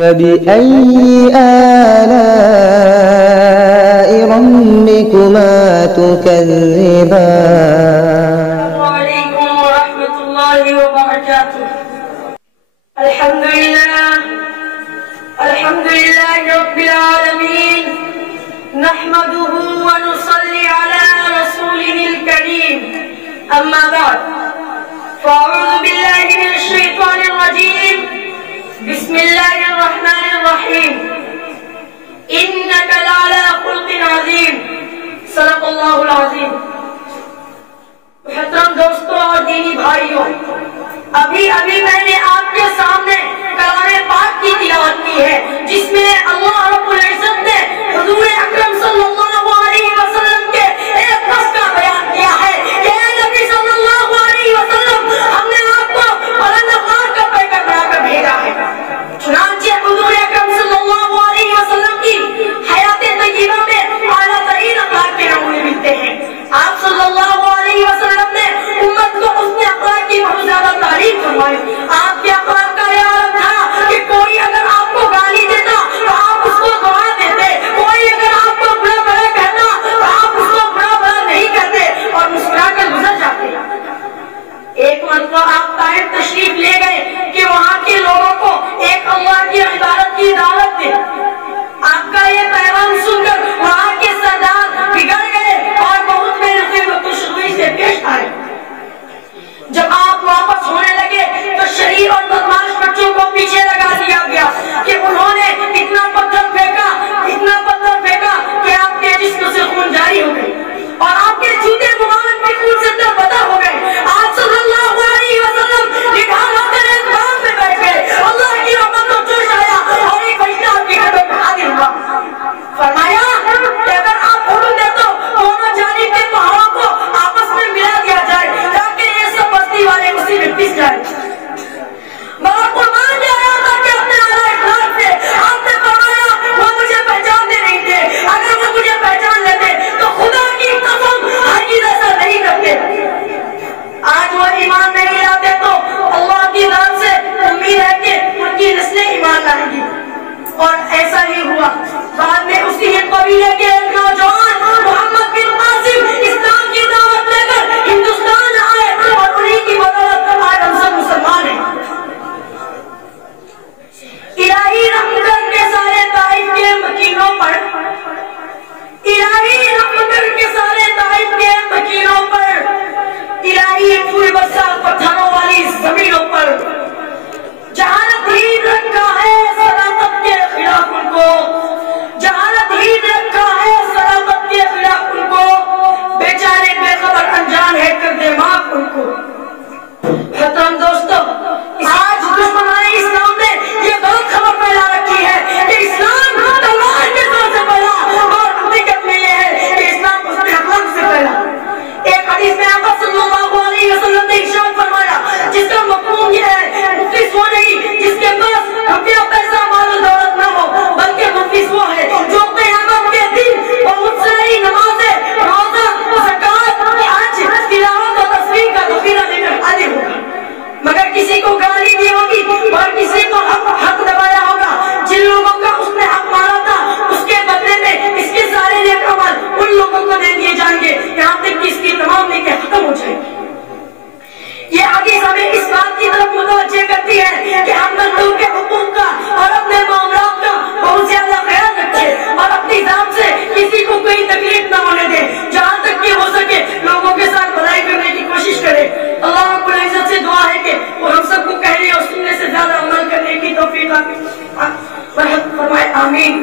फबिअय्यि आलाइ रब्बिकुमा तुकज़्ज़िबान। वालेकुम रहमतुल्लाहि व बरकातुहू। अल्हम्दुलिल्लाहि रब्बिल आलमीन, नहमदुहु व नुसल्ली अला रसूलिहिल करीम, अम्मा बाद, फ़अऊज़ु बिल्लाहि मिनश शैतानिर रजीम, बिस्मिल्लाहिर रहमानिर रहीम, इन्नका लअला खुल्क़िन अज़ीम, सदक़ल्लाहुल अज़ीम। मोहतरम दोस्तों और दीनी भाइयों, अभी मैंने आपके सामने कलाम पाक की तिलावत की है, जिसमें अल्लाह रब्बुल इज्जत ने हुजूर अकरम सल्लल्लाहु अलैहि वसल्लम के एक वस्फ का बयान किया है कि ऐ नबी सल्लल्लाहु अलैहि वसल्लम, हमने आपको बुलंद अखलाक का पैगंबर बनाकर भेजा है। चुनांचे हुजूर अकरम सल्लल्लाहु अलैहि वसल्लम की हयात तय्यबा में आला तरीन अखलाक के नमूने मिलते हैं। आप सल्लल्लाहु अलैहि वसल्लम ने उम्मत को उसने अखलाक की बहुत ज्यादा तारीफ फरमाई। आपके अखलाक का यह आलम था कि कोई अगर आपको गाली देता तो आप उसको दुआ देते, कोई अगर आपको बुरा भला कहता तो आप उसको बुरा भला नहीं कहते और मुस्कुराकर गुजर जाते। एक मरतबा आप ताइफ तशरीफ ले गए कि वहाँ के लोगों को एक अल्लाह की इबादत की दावत दे। आपका ये पैगाम सुनकर वहाँ के सरदार बिगड़ गए और बहुत बेरुखी व खुशरुई से पेश आए। जब आप वापस होने लगे तो शरीर और बदमाश बच्चों को पीछे लगा दिया गया कि उन्होंने इतना पत्थर फेंका कि आपके जिस्म से खून जारी हो गई और आपके जूते मुबारक भी खून से तरबतर हो गए। आप सल्लल्लाहु अलैहि वसल्लम निगाह होकर एक बाग में बैठ गए। अल्लाह की रहमत को जोश आया और एक फरिश्ता आपके कदम पे हाजिर हुआ। फरमाया कि अगर आप हुक्म दे तो दोनों जानिब के पहाड़ों को आपस में मिला दिया जाए ताकि ये सब बस्ती वाले उसी में पिस जाए। मगर कुर्बान जाया था कि अपने आला इखलास से आपने फरमाया वो मुझे पहचानते नहीं थे, अगर वो मुझे पहचान लेते तो खुदा की कसम हरगिज़ ऐसा नहीं करते। आज वो ईमान नहीं लाते तो अल्लाह की रात से उम्मीद है कि उनकी नस्लें ईमान लाएंगी। और ऐसा ही हुआ। बाद में उसी कबीले के एक नौजवान मोहम्मद बिन कासिम इस्लाम की दावत लेकर हिंदुस्तान आए और उन्हीं की बदौलत आज हम सब मुसलमान हैं। इलाही रहमत के सारे ताइफ के मकीनों पर, इलाही रहमत के सारे ताइफ के मकीनों पर, इलाही फूल बरसा पत्थरों वाली जमीनों पर जहानत हीद रखा है सलामत के खिलाफ उनको, जहानत हीद रखा है सलामत के खिलाफ उनको, बेचारे बेखबर अनजान है कर दे माफ उनको। खत्म दोस्तों, आज दुश्मनाने इस्लाम ने ये गलत खबर फैला रखी है कि इस्लाम तलवार के जोर से फैला और हकीकत में ये है कि इस्लाम उसने अखलाक से फैला। एक हदीस में आप सल्लल्लाहु अलैहि वसल्लम ने इरशाद फरमाया, जिसका मफहूम ये है मुफ्लिस वो नहीं जिसके पास रुपया पैसा माल दौलत न हो, बल्कि मुफ्लिस वो है जो क़यामत के दिन बहुत सारी नमाजें, रोजा, ज़कात, हज, तिलावत और तस्बीह का ज़ख़ीरा लेकर हाजिर होगा। मगर किसी को गाली दी होगी और किसी को हक दबाया होगा। जिन लोगों का उसने हक मारा था उसके बदले में इसके सारे नेक अमल उन लोगों को दे दिए जाएंगे यहाँ तक कि इसकी तमाम नेकियां खत्म हो जाएंगी। ये हदीस हमें इस बात की तरफ मुतवज्जे करती है कि हम बंदों के हुकूक का और अपने मामलात का बहुत ज्यादा ख्याल रखें और अपनी जात से किसी को कोई तकलीफ न होने दें। जहाँ तक कि हो सके लोगों के साथ भलाई करने की कोशिश करें। अल्लाह रब्बुल इज्जत से दुआ है कि वो हम सबको कहने और सुनने से ज्यादा अमल करने की तौफीक फरमाए। आमीन।